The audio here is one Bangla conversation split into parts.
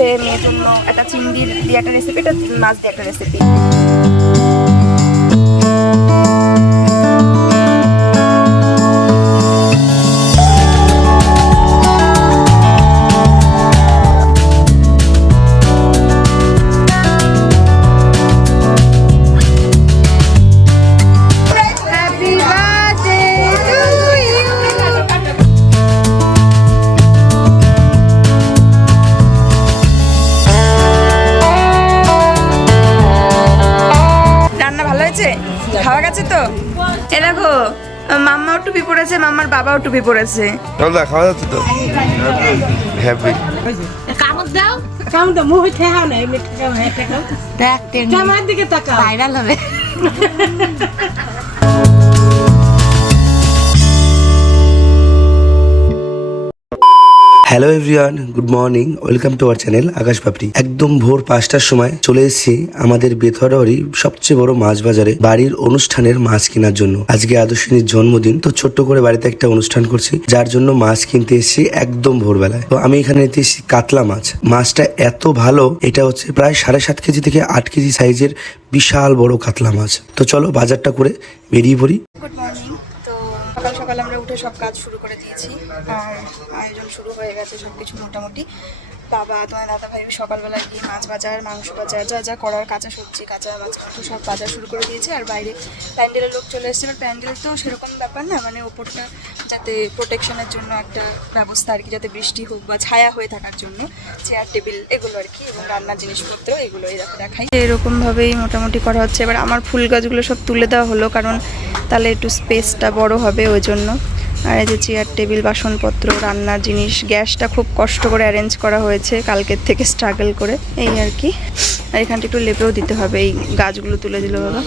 হচ্ছে মেয়ের জন্য একটা চিংড়ির দিয়ে একটা রেসিপি, এটা মাছ দিয়ে একটা রেসিপি। খাওয়া গেছে তো? এ দেখো মাম্মাও টুপি পরেছে, মাম্মার বাবাও টুপি পরেছে। খাওয়া যাচ্ছে তো? হ্যাপি কামড় দাও, কামড় দাও, মুখ ঠেকাও না, এমনি ঠেকাও, হ্যাঁ ঠেকাও। দেখ ক্যামেরার দিকে তাকাও, ভাইরাল হবে। Hello everyone, good morning, welcome to our channel Akash Papri. একদম ভোর 5টার সময় চলে এসেছি আমাদের বেথুয়াডাহরি সবচেয়ে বড় মাছ বাজারে বাড়ির অনুষ্ঠানের মাছ কেনার জন্য। আজকে আদর্শিনীর জন্মদিন, তো ছোট্ট করে বাড়িতে একটা অনুষ্ঠান করছি, যার জন্য মাছ কিনতে এসেছি একদম ভোরবেলায়। তো আমি এখানে নিতে এসেছি কাতলা মাছ। মাছটা এত ভালো, এটা হচ্ছে প্রায় 7.5 কেজি থেকে 8 কেজি সাইজের বিশাল বড় কাতলা মাছ। তো চলো বাজারটা করে বেরিয়ে পড়ি। Good morning. তো সকাল সকাল আমরা উঠে সব কাজ শুরু করে দিয়েছি, আর আয়োজন শুরু হয়ে গেছে সব কিছু মোটামুটি। বাবা, তোমার দাদা ভাই সকালবেলা গিয়ে মাছ বাজার, মাংস বাজার, যা যা করার, কাঁচা সবজি, কাঁচা মাছ মাংস সব বাজার শুরু করে দিয়েছে। আর বাইরে প্যান্ডেলের লোক চলে এসেছে। এবার প্যান্ডেল তো সেরকম ব্যাপার না, মানে ওপরটা যাতে প্রোটেকশনের জন্য একটা ব্যবস্থা আর কি, যাতে বৃষ্টি হোক বা ছায়া হয়ে থাকার জন্য চেয়ার টেবিল এগুলো আর কি, এবং রান্নার জিনিসপত্র এগুলো দেখাই। এরকমভাবেই মোটামুটি করা হচ্ছে। এবার আমার ফুল গাছগুলো সব তুলে দেওয়া হলো, কারণ তাহলে একটু স্পেসটা বড় হবে ওই জন্য। আর এই যে চেয়ার টেবিল, বাসনপত্র, রান্নার জিনিস, গ্যাসটা খুব কষ্ট করে অ্যারেঞ্জ করা হয়েছে কালকের থেকে স্ট্রাগল করে, এই আর কি। আর এখানটা একটু লেপেও দিতে হবে, এই গাছগুলো তুলে দিল বাবা।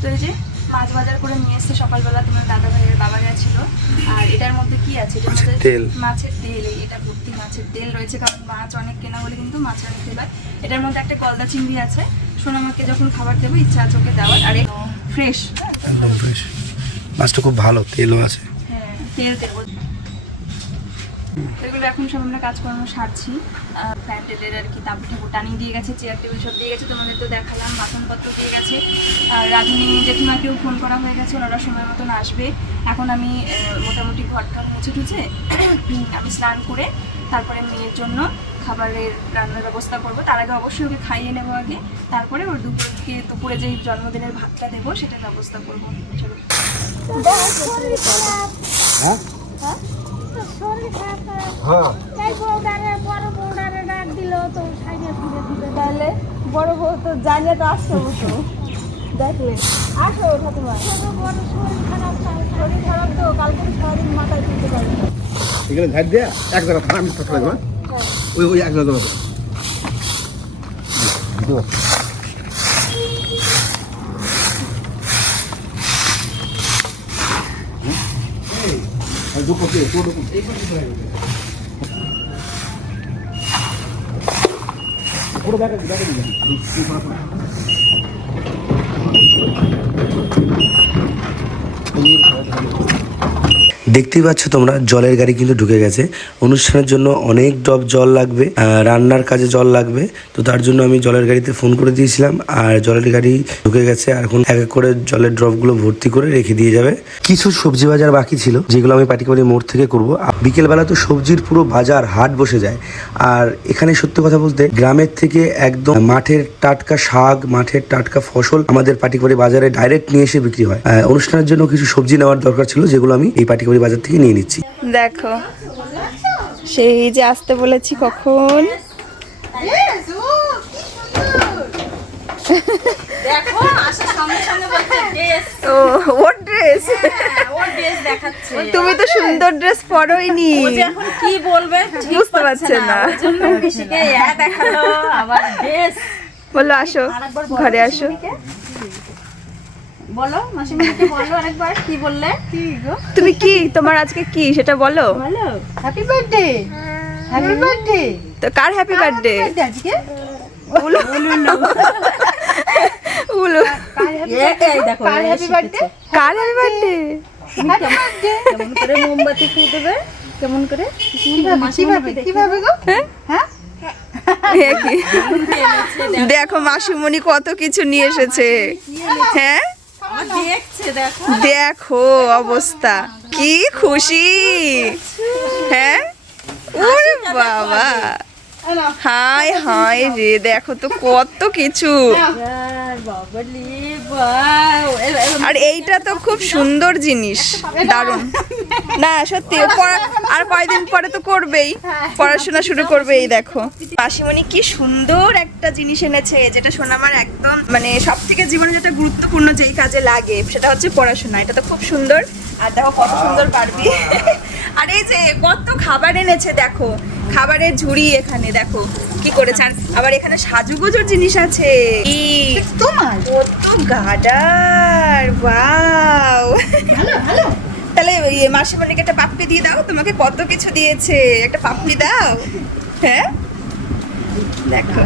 তো এই যে মাছ বাজার করে নিয়ে এসছে সকালবেলা, তোমার দাদা ভাইয়ের বাবা গেছিল। আর এটার মধ্যে কি আছে? এটার মধ্যে মাছের তেল, এটা ভর্তি মাছের তেল রয়েছে, কারণ মাছ অনেক কেনা হলে কিন্তু মাছ অনেক তেল হয়। এটার মধ্যে একটা গলদা চিংড়ি আছে, সোনামাকে যখন খাবার দেবো ইচ্ছা আছে ওকে দেওয়ার। আর ফ্রেশ, একদম ফ্রেশ মাছটা, খুব ভালো তেলও আছে। হ্যাঁ, তেল দেবো। এগুলো এখন সব আমরা কাজকর্ম সারছি। প্যান্ডেলের আর কি তাঁবু ঠাকুর টানিয়ে দিয়ে গেছে, চেয়ার টেবিল সব দিয়ে গেছে, তোমাদের তো দেখালাম, বাসনপত্র দিয়ে গেছে। আর রাধুনী জেঠিমাকেও ফোন করা হয়ে গেছে, ওনারা সময় মতন আসবে। এখন আমি মোটামুটি ঘরটা মুছে টুছে আমি স্নান করে তারপরে মেয়ের জন্য খাবারের রান্নার ব্যবস্থা করবো। তার আগে অবশ্যই ওকে খাইয়ে নেবো আগে, তারপরে ওর দুপুরে যেই জন্মদিনের ভাতটা দেবো সেটার ব্যবস্থা করবো। চলো। তাহলে বড় বউ তো জানিয়ে তো আসতে হতো, দেখলে আসো ঠাকুমা। শরীর খারাপ তো, কালকে সারাদিন মাথায় তুলতে পারি না। এখানে ঝাড় দেয়া এক জায়গা থাকা, আমি থাকতে পারবো। ওই এক জায়গা দেখতেই পাচ্ছ তোমরা, জলের গাড়ি কিন্তু ঢুকে গেছে। অনুষ্ঠানের জন্য অনেক ডব জল লাগবে, রান্নার কাজে জল লাগবে, তো তার জন্য আমি জলের গাড়িতে ফোন করে দিয়েছিলাম, আর জলের গাড়ি ঢুকে গেছে। আর এখন এক এক করে জলের ড্রপগুলো ভর্তি করে রেখে দিয়ে যাবে। কিছু সবজি বাজার বাকি ছিল, যেগুলো আমি পাটিকাবাড়ি মোড় থেকে করবো। বিকেলবেলা তো সবজির পুরো বাজার হাট বসে যায়। আর এখানে সত্যি কথা বলতে, গ্রামের থেকে একদম মাঠের টাটকা শাক, মাঠের টাটকা ফসল আমাদের পাটিকাবাড়ি বাজারে ডাইরেক্ট নিয়ে এসে বিক্রি হয়। অনুষ্ঠানের জন্য কিছু সবজি নেওয়ার দরকার ছিল, যেগুলো আমি এই পাটিকাবাড়ি বাজার থেকে নিয়ে নিচ্ছি। দেখো সেই যে আসতে বলেছি কখন। দেখো আসার সঙ্গে সঙ্গে বলতে ড্রেস, ও ওর ড্রেস, ওর ড্রেস দেখাচ্ছে। তুমি তো সুন্দর ড্রেস পরোইনি, ও যে এখন কি বলবে বুঝতে পারছে না, ওর জন্য পিসিকে দেখালো আবার ড্রেস। বললো আসো ঘরে আসো। বলো মাসিমাকে বলো আরেকবার, কি বললে? কি গো তুমি কি, তোমার আজকে কি সেটা বলো। বলো হ্যাপি বার্থডে, হ্যাপি বার্থডে। তো কার হ্যাপি বার্থডে? আজকে উলু উলু এই দেখো কার হ্যাপি বার্থডে, কার হ্যাপি বার্থডে? কেমন করে মোমবাতি ফুঁ দেবে, কেমন করে কিভাবে গো? হ্যাঁ দেখো মাসিমণি কত কিছু নিয়ে এসেছে। হ্যাঁ দেখো অবস্থা, কি খুশি। হ্যাঁ ওরে বাবা, হায় হায় রে, দেখো তো কত কিছু। আর এইটা তো খুব সুন্দর জিনিস, দারুণ না সত্যি। আর কয়দিন পরে তো করবেই, পড়াশোনা শুরু করবে। এই দেখো মাসিমণি কি সুন্দর একটা জিনিস এনেছে, যেটা সোনামার একদম মানে সব থেকে জীবনে যেটা গুরুত্বপূর্ণ যেই কাজে লাগে সেটা হচ্ছে পড়াশোনা। এটা তো খুব সুন্দর। আর দেখো কত সুন্দর পারবি। আর এই যে কত খাবার এনেছে, দেখো খাবারের ঝুড়ি এখানে দেখো কি করেছে। আর আবার এখানে সাজুগুজুর জিনিস আছে। কি তোমার কত গাডার, ওয়াও। তাহলে মাসিমণিকে একটা পাপ্পি দিয়ে দাও, তোমাকে কত কিছু দিয়েছে, একটা পাপ্পি দাও। হ্যাঁ দেখো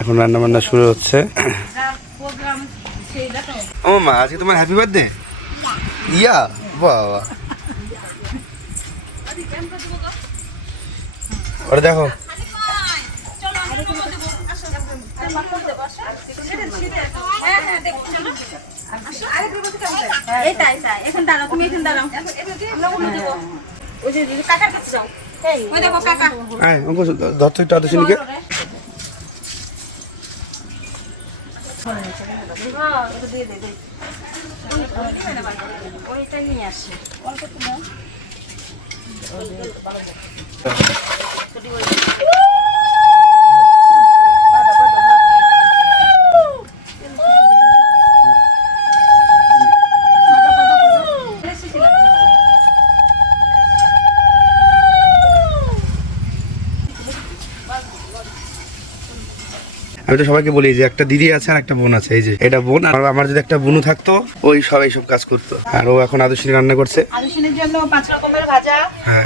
এখন রান্না বান্না শুরু হচ্ছে। ও মা, আজকে তোমার হ্যাপি বার্থডে? ইয়া বাবা, ওরে দেখো। এখন দাঁড়াও, তুমি এখন দাঁড়াও। ওই যে কাকার কাছে যাও। ওই দেখো কাকা। আয় অঙ্কুশ, ধর তো একটু আদর্শনীকে। আমি তো সবাইকে বলি যে একটা দিদি আছে আর একটা বোন আছে। এই যে এটা বোন, আর আমার যদি একটা বোনও থাকতো ওই সব এইসব কাজ করতো। আর ও এখন আদর্শনী রান্না করছে। আদর্শনের জন্য 5 রকমের ভাজা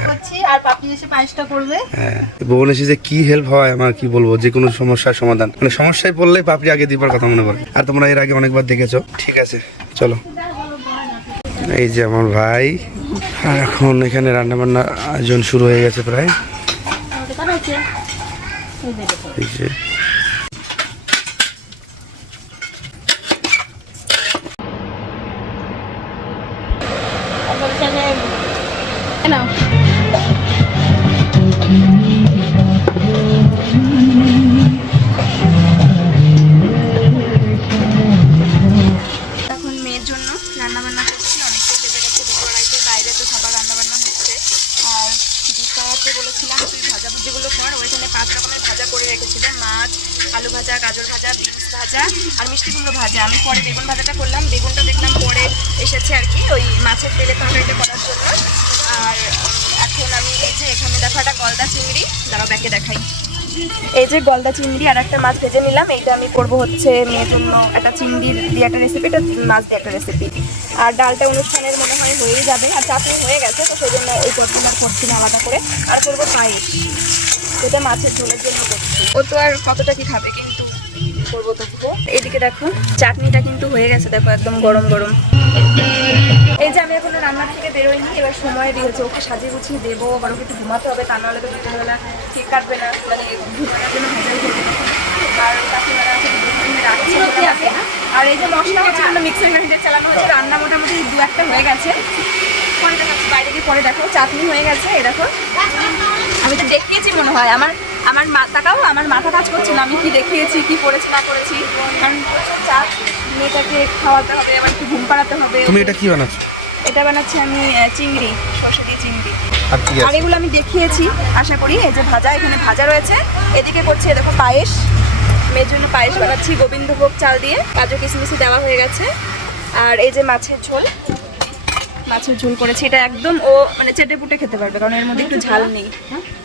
করছি, আর পাপড়ি এসে পায়েসটা করবে। হ্যাঁ, বোন এসে যে কি হেল্প হয় আমার কি বলবো, যে কোনো সমস্যার সমাধান, মানে সমস্যায় পড়লেই পাপড়ি আগে দিবার কথা মনে পড়ে। আর তোমরা এর আগে অনেকবার দেখেছো। ঠিক আছে চলো। এই যে আমার ভাই, আর এখন এখানে রান্না বান্না আয়োজন শুরু হয়ে গেছে প্রায়। এই যে এখন মেয়ের জন্য রান্না বান্না করছি, অনেকটাই বেজে গেছে দুপুর রাইতে। বাইরে তো সবার রান্না বান্না হচ্ছে। আর দিদাকে বলেছিলাম তুই ভাজাভুজিগুলো কর, ওইখানে 5 রকমের ভাজা করে রেখেছিল, মাছ, আলু ভাজা, গাজর ভাজা, বিনস ভাজা আর মিষ্টি কুমড়ো ভাজা। আমি পরে বেগুন ভাজাটা করলাম, বেগুনটা দেখলাম পরে এসেছে আর কি, ওই মাছের তেলে তরকারিটা করার জন্য। আর এখন আমি এই যে এখানে দেখো একটা গলদা চিংড়ি, দাঁড়াও ব্যাকে দেখাই। এই যে গলদা চিংড়ি আর একটা মাছ ভেজে নিলাম। এইটা আমি করবো হচ্ছে মেয়ের জন্য একটা চিংড়ির দিয়ে একটা রেসিপি, এটা মাছ দিয়ে একটা রেসিপি। আর ডালটা অনুষ্ঠানের মনে হয় হয়েই যাবে, আর চাটনি হয়ে গেছে, তো সেই জন্য এই পটটা করছি না আলাদা করে। আর করবো পায়েস, এটা মাছের ঝোলের জন্য করছি। ও তো আর কতটা কি খাবে, কিন্তু করবো তবুও। এইদিকে দেখো চাটনিটা কিন্তু হয়ে গেছে, দেখো একদম গরম গরম। এই যে আমি এখনো রান্নার থেকে বেরোয়নি, এবার সময় দিয়েছে ওকে সাজিয়ে গুছিয়ে দেবো, আবার ওকে একটু ঘুমাতে হবে, তা নাহলে তো বিকেলবেলা ঠিক কাটবে না, মানে ঘুমানোর জন্য ভেজাল করবে। আর কাকিমারা রাখছে। আর এই যে মশলা হচ্ছে মিক্সার গ্রাইন্ডার চালানো হয়েছে, রান্না মোটামুটি 2-1টা হয়ে গেছে। পরে দেখাচ্ছি বাইরে গিয়ে, পরে দেখো চাটনি হয়ে গেছে। এই দেখো আমি তো দেখিয়েছি মনে হয়, আমার মাথাটাও আমার মাথা কাজ করছে না, আমি কি দেখিয়েছি কি করেছি না করেছি। কারণ চাট মেয়েটাকে খাওয়াতে হবে, আবার একটু ঘুম পাড়াতে হবে। তুমি এটা কি বানাচ্ছো? এটা বানাচ্ছি আমি চিংড়ি, সর্ষে দিয়ে চিংড়ি। আর কি আর আছে? এগুলো আমি দেখিয়েছি আশা করি। এই যে ভাজা, এখানে ভাজা রয়েছে। এদিকে করছি দেখো পায়েস, মেয়ের জন্য পায়েস বানাচ্ছি গোবিন্দভোগ চাল দিয়ে, কাজু কিশমিশি দেওয়া হয়ে গেছে। আর এই যে মাছের ঝোল, মাছের ঝোল করেছি। এটা একদম ও মানে চেটে পুটে খেতে পারবে, কারণ এর মধ্যে একটু ঝাল নেই।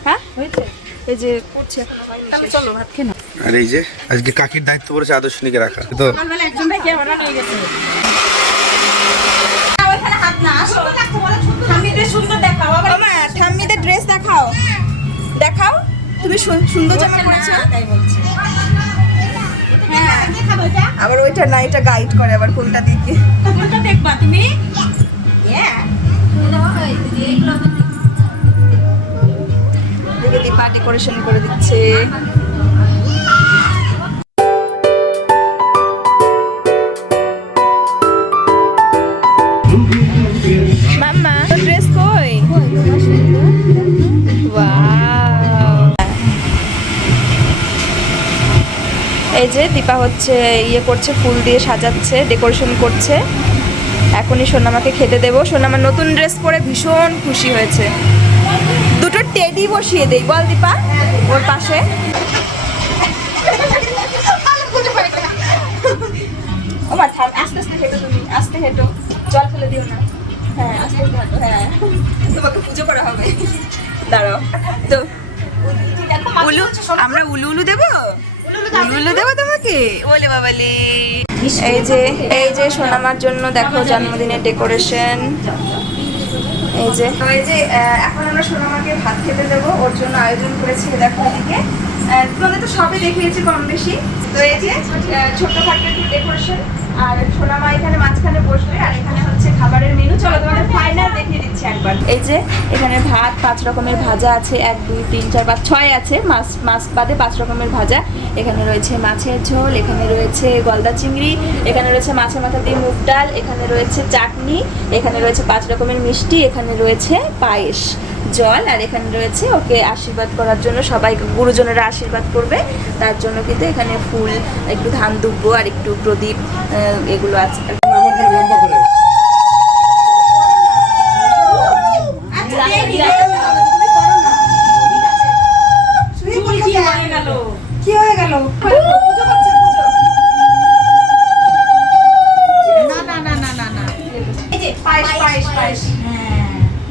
হ্যাঁ হয়েছে, এই যে করছি এখনো হয়নি। চলো ভাত খেয়ে নাও। আর এই যে আজকে কাকির দায়িত্ব পড়েছে আদর্শনীকে রাখা তো সকালবেলা একজন ভাই কে ওরা নিয়ে গেছে ওখানে হাত না সুন্দর লাগছে বলে সুন্দর ঠাম্মিদের সুন্দর দেখাও আবার মা ঠাম্মিদের ড্রেস দেখাও দেখাও তুমি সুন্দর জামা পরেছো তাই বলছে হ্যাঁ দেখাবো এটা আবার ওইটা না এটা গাইড করে আবার কোনটা দিকে কোনটা দেখবা তুমি ইয়া দিকে দীপা ডেকোরেশন করে দিচ্ছে মাম্মা ড্রেস কই ওয়াও এই যে দীপা হচ্ছে ইয়ে করছে ফুল দিয়ে সাজাচ্ছে ডেকোরেশন করছে এখনই সোনামাকে খেতে দেবো সোনামা নতুন ড্রেস পরে ভীষণ খুশি হয়েছে দুটো টেডি বসিয়ে দেই বল দীপা ওর পাশে ওমা থাম আস্তে আস্তে হেঁটো তুমি আস্তে হেঁটো জল ফেলে দিও না হ্যাঁ আস্তে আস্তে হাঁটো হ্যাঁ তোমাকে পুজো করা হবে দাঁড়াও তো উলু আমরা উলু উলু দেবো উলু দেবো তোমাকে বলে বাবালি এই যে সোনামার জন্য দেখো জন্মদিনের ডেকোরেশন এই যে এখন আমরা সোনামাকে ভাত খেতে দেবো ওর জন্য আয়োজন করেছি দেখো এদিকে তোমাদের তো সবই দেখিয়েছি কম বেশি তো এই যে ছোট্টখাটো একটু ডেকোরেশন আর সোনামা এখানে মাঝখানে বসবে আর এখানে হচ্ছে খাবারের মেনু চলো তোমাদের ফাইনাল দেখিয়ে দিচ্ছি একবার এই যে এখানে ভাত 5 রকমের ভাজা আছে 1 2 3 4 5 6 আছে মাছ বাদে 5 রকমের ভাজা এখানে রয়েছে মাছের ঝোল এখানে রয়েছে গলদা চিংড়ি এখানে রয়েছে মাছের মাথা দিয়ে মুগ ডাল এখানে রয়েছে চাটনি এখানে রয়েছে 5 রকমের মিষ্টি এখানে রয়েছে পায়েস জল আর এখানে রয়েছে ওকে আশীর্বাদ করার জন্য সবাই গুরুজনেরা আশীর্বাদ করবে তার জন্য কিন্তু এখানে ফুল একটু ধান দুব্ব আর একটু প্রদীপ এগুলো আছে কি হয়ে গেল না না না না না না এই যে পায়েস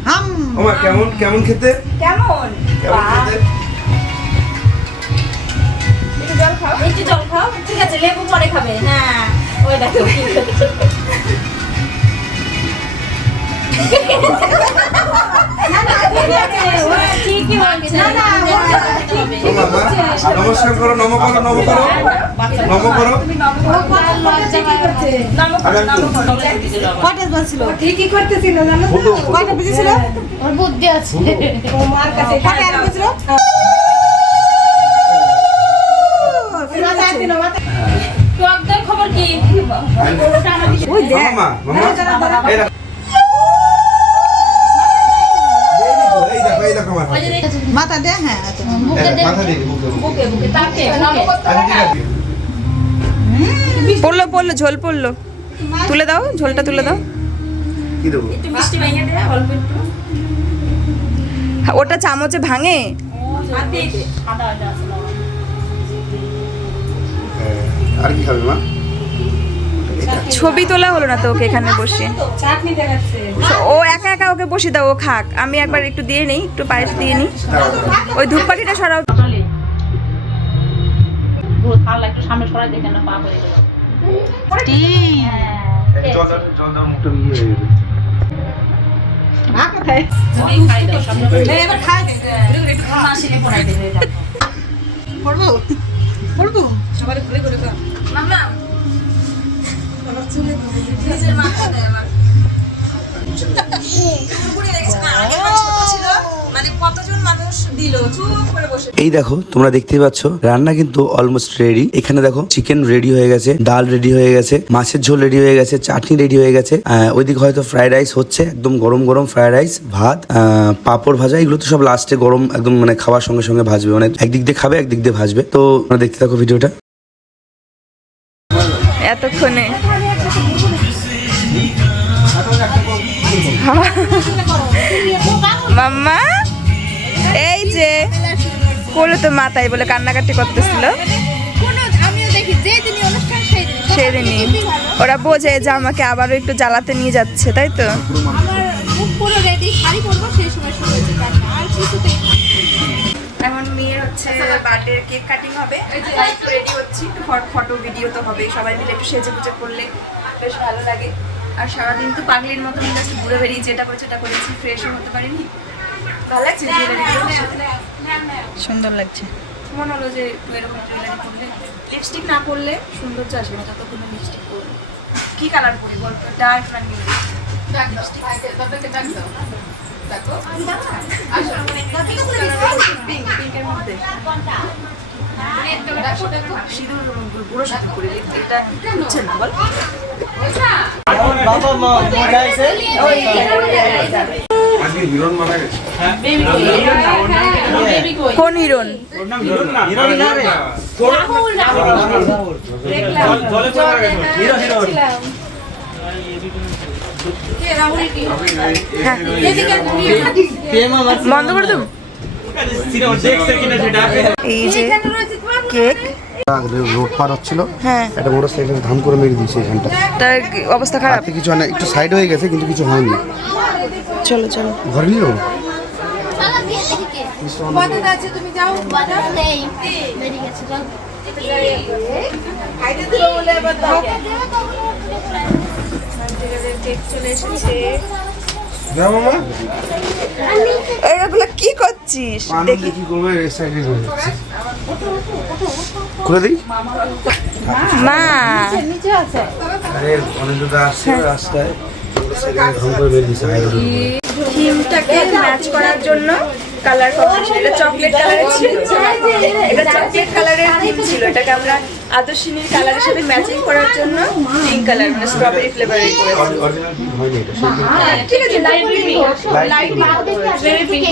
হাম ওমা কেমন খেতে কেমন খেতে একটু জল খাও একটু জল খাও ঠিক আছে লেবু পরে খাবে হ্যাঁ ওই দেখো কি করছে। না না ঠিক আছে ও ঠিকই বলছে না না ও মামা নমস্কার করো নম করো লজ্জা কি করছে কয়টা বাজছিল কি করতেছিল জানো তো কয়টা বেজেছিল ওর বুদ্ধি আছে ও মার কাছে কয়টা আর বেজেছিল টকদের খবর কি ওই দেখ মামা এই দেখো মাথা দে হ্যাঁ মাথা দিয়ে বুকে বুকে তাকে পড়লো ঝোল পড়লো তুলে দাও ঝোলটা তুলে দাও কি দেবো একটু মিষ্টি ভেঙে দে অল্প একটু ওটা চামচে ভাঙে হাতে দে আদা আদা আসলে আর কি খাবে মা ছবি তোলা হলো না তো ওকে এখানে বসে চাটনি দেখাচ্ছে ও একা একা ওকে বসে দাও ও খাক আমি একবার একটু দিয়ে নেই একটু পায়েস দিয়ে নিই ওই ধূপকাঠিটা সরাও চলে পুরো থালা একটু সামনে সরাই দেখে না পা পড়ে গেল জল দাও মুখটা ইয়ে হয়ে যাবে না কোথায় তুমি খাই দাও সব এবার খাই দে একটু মাসিনে পড়াই দে এটা পড়বো সবাই ঘুরে ঘুরে খা মাম্মা নিজের মাথা দেয় আমার পুরোপুরি দেখেছে না আগে ছোট ছিল মানে কতজন মানুষ দিল চুপ করে বসে এই দেখো তোমরা দেখতেই পাচ্ছ রান্না কিন্তু অলমোস্ট রেডি এখানে দেখো চিকেন রেডি হয়ে গেছে ডাল রেডি হয়ে গেছে মাছের ঝোল রেডি হয়ে গেছে চাটনি রেডি হয়ে গেছে ওইদিকে হয়তো ফ্রাইড রাইস হচ্ছে একদম গরম গরম ফ্রাইড রাইস ভাত পাঁপড় ভাজা এগুলো তো সব লাস্টে গরম একদম মানে খাওয়ার সঙ্গে সঙ্গে ভাজবে মানে একদিক দিয়ে খাবে একদিক দিয়ে ভাজবে তো তোমরা দেখতে থাকো ভিডিওটা এতক্ষণে মাম্মা এই যে কোলে তো মাথায় বলে কান্নাকাটি করতেছিল সেদিনই ওরা বোঝে যে আমাকে আবারও একটু জ্বালাতে নিয়ে যাচ্ছে তাই তো এখন মেয়ের হচ্ছে হচ্ছে বার্থডে কেক কাটিং হবে, রেডি হচ্ছি, একটু ফটো ভিডিও তো হবে, সবাই মিলে একটু সেজে গুজে করলে বেশ ভালো লাগে। আর সারাদিন তো পাগলির মতো জাস্ট ঘুরে বেরিয়ে যেটা করেছি ওটা করেছি, ফ্রেশও হতে পারিনি। ভালো লাগছে সুন্দর লাগছে, মনে হলো যে একটু এরকম জুয়েলারি করলে, লিপস্টিক না করলে সৌন্দর্য আসবে না যতক্ষণ লিপস্টিক করবো। কি কালার করি বলতো, ডার্ক না নিউ? পিঙ্কের মধ্যে সিঁদুর গুঁড়ো সিঁদুর করে এটা হচ্ছে না বল। কোন হিরোন? বন্ধ করে দেব। এই যে কেক রোড পার হচ্ছিল, হ্যাঁ একটা মোটর সাইকেল ধাম করে মেরে দিয়েছে এখানটা। তার অবস্থা খারাপ। হাতে কিছু হয় না, একটু সাইড হয়ে গেছে কিন্তু কিছু হয়নি। চলো চলো ঘরে নিয়ে যাবো। এগুলো কি করছিস? দেখি কি করবে, খুলে দিই। মা আরে অনেক আসছে রাস্তায় ধাম করে মেরে দিয়েছে। থিমটাকে ম্যাচ করার জন্য কালার কম্বিনেশন, এটা চকলেট কালারের ছিল, এটা চকলেট কালারের থিম ছিল, এটাকে আমরা আদর্শিনীর কালারের সাথে ম্যাচিং করার জন্য পিঙ্ক কালার মানে স্ট্রবেরি ফ্লেভারের করেছি। অরিজিনাল হয়নি এটা। ঠিক আছে, লাইট পিঙ্ক লাইট পিঙ্ক।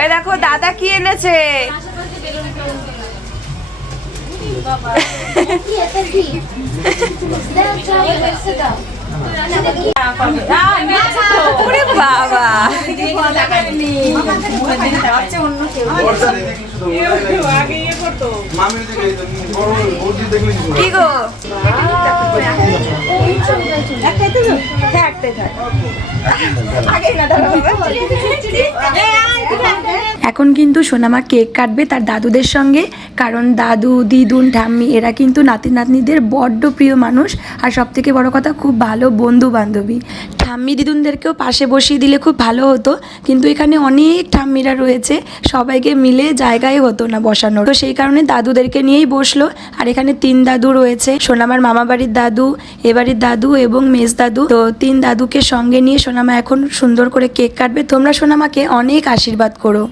এই দেখো দাদা কি এনেছে। ওরে বাবা, কি গো এখন কিন্তু সোনামা কেক কাটবে তার দাদুদের সঙ্গে, কারণ দাদু দিদুন ঠাম্মি এরা কিন্তু নাতি নাতনিদের বড্ড প্রিয় মানুষ, আর সব থেকে বড় কথা খুব ভালো বন্ধু বান্ধবী। ঠাম্মি দিদুনদেরকেও পাশে বসিয়ে দিলে খুব ভালো হতো, কিন্তু এখানে অনেক ঠাম্মিরা রয়েছে, সবাইকে মিলে জায়গায় হতো না বসানোর, তো সেই কারণে দাদুদেরকে নিয়েই বসলো। আর এখানে 3 দাদু রয়েছে, সোনামার মামা বাড়ির দাদু, এবাড়ির দাদু এবং মেজ দাদু, তো 3 দাদুকে সঙ্গে নিয়ে সোনামা এখন সুন্দর করে কেক কাটবে। তোমরা সোনামাকে অনেক আশীর্বাদ করো।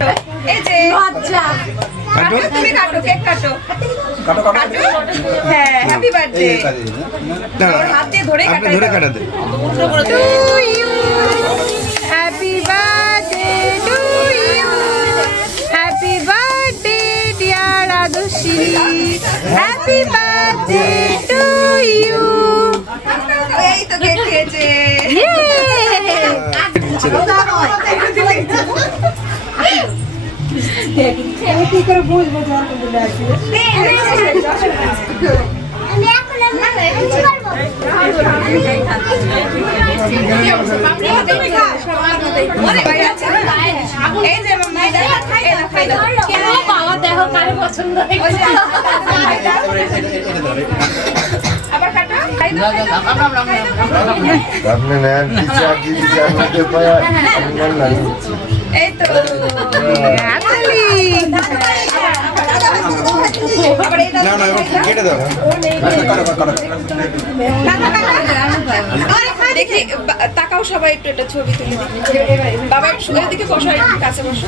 এই যে কাটো, তুমি কাটো, কেক কাটো কাটো। হ্যাঁ, হ্যাপি বার্থডে। ওর হাত দিয়ে ধরে কাটাতে। To you, happy birthday to you, happy birthday dear Adarshini, happy birthday to you. এই তো কেক খেয়েছে। আপনি নেন টিচার করতে পারে এই তো না না কেটে দাও। দেখি তাকাও সবাই, একটু একটা ছবি তুলে দিই। বাবা এদিকে বসো, একটু কাছে বসো।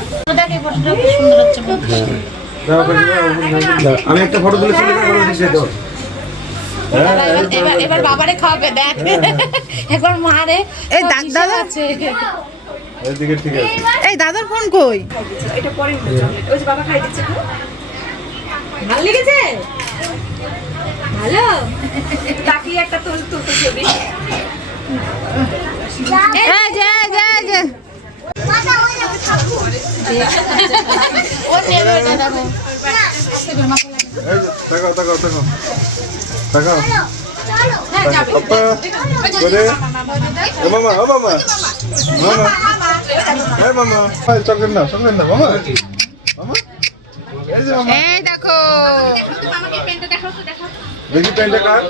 আমি একটা ফটো তুলে চলে এবার বাবারে খাওয়াবে, দেখ একবার মারে। এই দাদা আছে, এদিকে ঠিক আছে। এই দাদার ফোন কই? এটা পরে চকলেট, ওই যে বাবা খাই দিচ্ছে। ভালো লেগেছে? ভালো। তাকিয়ে একটা তুলতে ছবি। এই যে ও নেবে এটা দেখো এই দেখো দেখি প্যান্টটা কার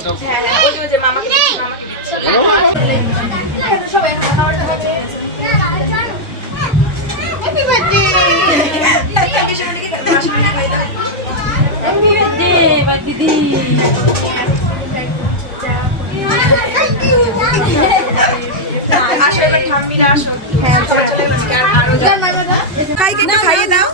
খাইয়ে দাও।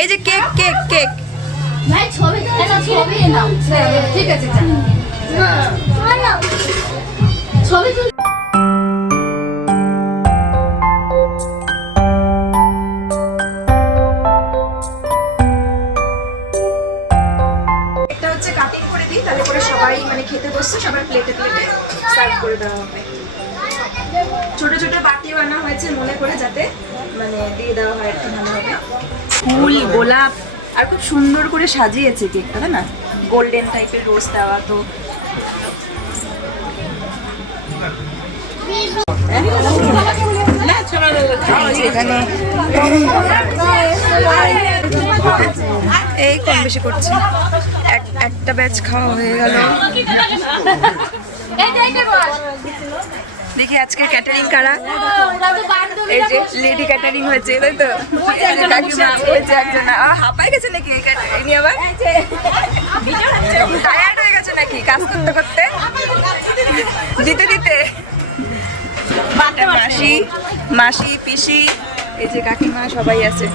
এই যে কেক কেক কেক ভাই ছবি তো না ছবি নাও ঠিক আছে ছবি তুল এটা হচ্ছে কাটিং করে দিই, তাহলে করে সবাই মানে খেতে বসছে, সবার প্লেটে প্লেটে সার্ভ করে দেওয়া হবে। ছোট ছোট বাটিও আনা হয়েছে মনে করে, যাতে মানে দিয়ে দেওয়া হয় আর কি, ভালো হবে। ফুল গোলাপ আর খুব সুন্দর করে সাজিয়েছে কেকটা, তাই না? গোল্ডেন টাইপের রোজ দেওয়া। তো এখানে এই কম বেশি করছি, একটা ব্যাচ খাওয়া হয়ে গেল। দেখি আজকে ক্যাটারিং কারা। এই যে লেডি ক্যাটারিং হয়েছে, তাই তো? হয়েছে একজন। হাঁপাই গেছে নাকি ইনি আবার? টায়ার্ড হয়ে গেছে নাকি কাজ করতে করতে, দিতে দিতে? মাসি মাসি পিসি, এই যে কাকিমা, সবাই আছে।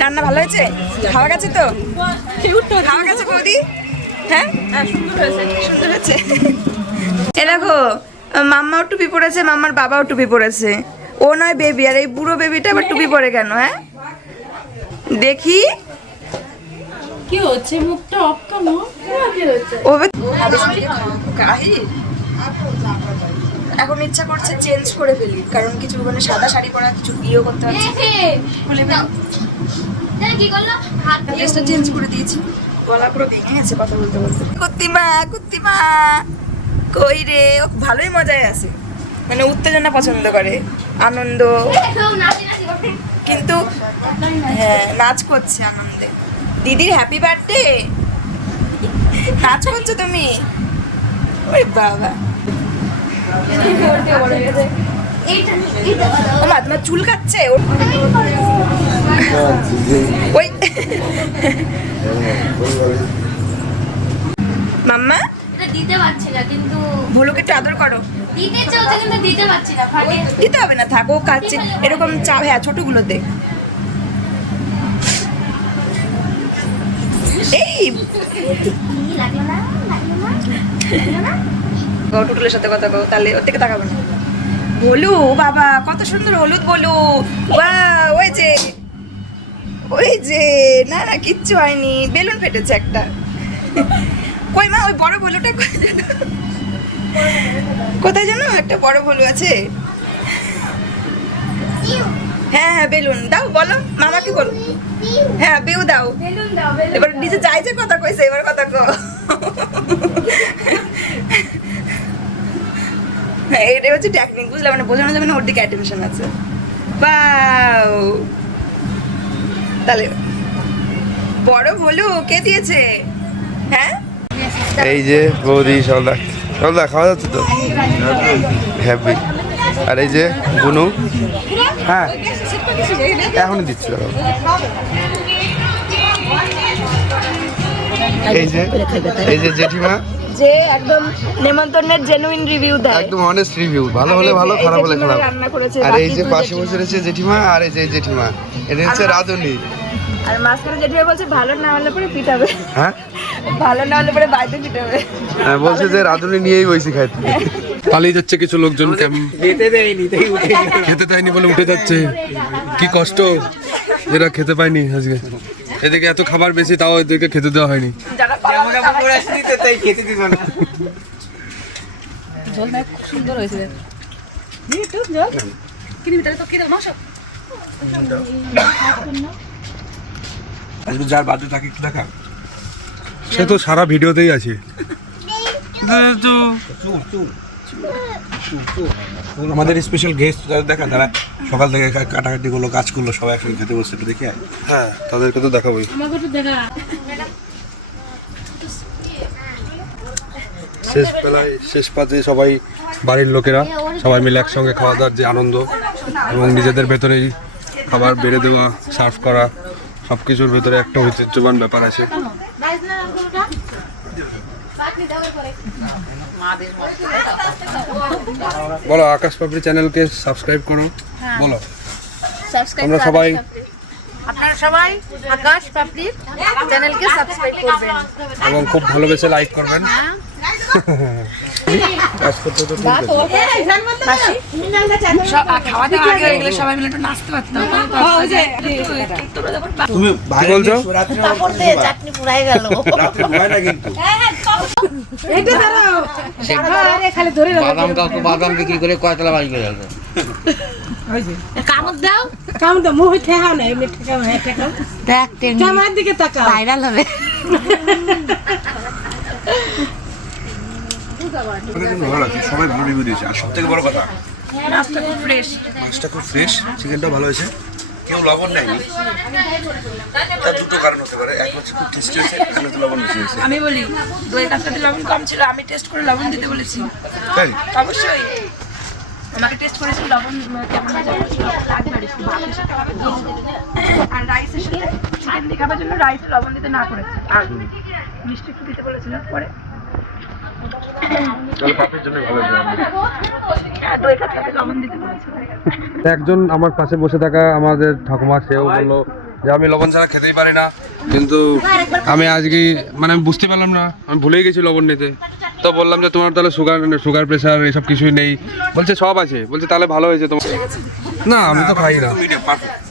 রান্না ভালো হয়েছে? খাওয়া গেছে তো? খাওয়া গেছে বৌদি? হ্যাঁ সুন্দর হয়েছে। এ দেখো মাম্মাও টুপি পরেছে, মাম্মার বাবাও টুপি পরেছে। ও নয় বেবি, আর এই বুড়ো বেবিটা আবার টুপি পরে কেন? হ্যাঁ দেখি কি হচ্ছে, মুখটা অফ কেন? কি হচ্ছে? ও এখন ইচ্ছা করছে চেঞ্জ করে ফেলি, কারণ কিছু মানে সাদা শাড়ি পরা, কিছু বিয়েও করতে হচ্ছে। খুলে কি করলো? হাত ড্রেসটা চেঞ্জ করে দিয়েছি, গলা পুরো ভেঙে গেছে কথা বলতে বলতে। কুত্তিমা কুত্তিমা কই রে? ও ভালোই মজায় আছে, মানে উত্তেজনা পছন্দ করে, আনন্দ, কিন্তু হ্যাঁ নাচ করছে আনন্দে। দিদির হ্যাপি বার্থডে নাচ করছো তুমি? ওই বাবা, ও মা তোমার চুল কাটছে ওই মাম্মা। এটা দিতে পারছি না, কিন্তু ভুলুকে একটু আদর করো। দিতে চাইছে কিন্তু দিতে পারছি না, ফাটে। দিতে হবে না, থাকো কাটছে এরকম চাপ। হ্যাঁ ছোটগুলোতে এই লাগলো না, লাগলো না, লাগলো না। টুটুলের সাথে কথা কও, তাহলে ওর থেকে তাকাবো না। বলু বাবা কত সুন্দর হলুদ বলু, ওই যে ওই যে, না না কিচ্ছু হয়নি, বেলুন ফেটেছে একটা। কই মা ওই বড় বলুটা কোথায় জানো? একটা বড় বলু আছে। হ্যাঁ হ্যাঁ বেলুন দাও, বলো মামাকে বলো। হ্যাঁ বিউ দাও, এবার নিজে চাইছে কথা কইছে, এবার কথা কো। এটা হচ্ছে টেকনিক, বুঝলাম, মানে বোঝানো যাবে না ওর দিকে অ্যাটেনশন আছে। বাও, তাহলে বড় বলু কে দিয়েছে? হ্যাঁ এই যে বৌদি সলদা খাওয়া যাচ্ছে তো হ্যাপি। আর এই যে বুনু, হ্যাঁ এখনই দিচ্ছি। এই যে জেঠিমা, যে একদম নেমন্তন্নের জেনুইন রিভিউ দেয়, একদম অনেস্ট রিভিউ, ভালো হলে ভালো, খারাপ হলে খারাপ। রান্না করেছে। আর এই যে পাশে বসে রয়েছে জেঠিমা, আর এই যে জেঠিমা, এটা হচ্ছে রাঁধুনি। আর মাঝখানে জেঠিমা বলছে ভালো না হলে পরে পিটাবে, হ্যাঁ ভালো না হলে পরে বাড়িতে পিটাবে। হ্যাঁ, বলছে যে রাঁধুনি নিয়েই বইছি খাইতে। পালিয়ে যাচ্ছে কিছু লোকজন, খেতে দেয়নি বলে উঠে যাচ্ছে। কি কষ্ট এরা খেতে পায়নি আজকে। এদিকে এত খাবার বেশি, তাও এদেরকে খেতে দেওয়া হয়নি। খুব সুন্দর হয়েছে। যার বার্থডে তাকে একটু দেখা, সে তো সারা ভিডিওতেই আছে। আমাদের স্পেশাল গেস্ট যারা দেখা, তারা সকাল থেকে কাটাকাটি করলো, কাজ করলো, সবাই একসাথে খেতে বসছে, একটু দেখে আয়। হ্যাঁ, তাদেরকে তো দেখাবোই। আমাকে তো দেখা শেষ বেলায় শেষ পাতে সবাই বাড়ির লোকেরা সবাই মিলে একসঙ্গে খাওয়া দাওয়ার যে আনন্দ, এবং নিজেদের ভেতরেই খাবার বেড়ে দেওয়া, সার্ভ করা, সব কিছুর ভেতরে একটা ঐতিহ্যবান ব্যাপার আছে। বলো, আকাশ পাপড়ি চ্যানেলকে সাবস্ক্রাইব করো। বলো, আমরা সবাই আপনারা সবাই আকাশ পাপড়ির চ্যানেলকে সাবস্ক্রাইব করবেন এবং খুব ভালোবেসে লাইক করবেন। কাজ করতে তো ঠিক আছে। খাওয়া দাওয়া আগে হয়ে গেলে সবাই মিলে একটু নাচতে পারতাম। তুমি কি বলছো? চাটনি পুরাই গেল রাত্রে ঘুমায় না কিন্তু। এটা দাঁড়াও আরে খালি ধরে রাখো বাদাম বিক্রি করে কয়তলা বাড়ি করে গেল। কামড় দাও মুখ ঠেকাও না, এমনি ঠেকাও, হ্যাঁ ঠেকাও। দেখ আমার দিকে তাকাও, ভাইরাল হবে। ভালো লাগছে, সবাই ভালো রিভিউ দিয়েছে। আর সব থেকে বড় কথা, মাছটা খুব ফ্রেশ। মাছটা খুব ফ্রেশ, চিকেনটাও ভালো হয়েছে, কেউ লবণ নেয়নি। তার দুটো কারণ হতে পারে, এক হচ্ছে খুব টেস্টি হয়েছে, এক হচ্ছে লবণ বেশি হয়েছে। আমি বলি দই কাতলাতে লবণ কম ছিল, আমি টেস্ট করে লবণ দিতে বলেছি। তাই অবশ্যই আমাকে টেস্ট করেছি লবণ কেমন লাগবে, লাগবে আর একটু ভাতের সাথে হবে তো। আর রাইসের সাথে চিকেন দিয়ে খাবার জন্য রাইসে লবণ দিতে না করেছে, আর মিষ্টি একটু দিতে বলেছিলাম পরে। আর দই কাতলাতে লবণ দিতে বলেছে। একজন আমার পাশে বসে থাকা আমাদের ঠাকুমা, সেও বললো যে আমি লবণ ছাড়া খেতেই পারি না, কিন্তু আমি আজকে মানে আমি বুঝতে পারলাম না, আমি ভুলেই গেছি লবণ নিতে। তো বললাম যে তোমার তাহলে সুগার প্রেশার এসব কিছুই নেই, বলছে সব আছে। বলছে তাহলে ভালো হয়েছে তোমার। না, আমি তো খাই না। Medium perfect.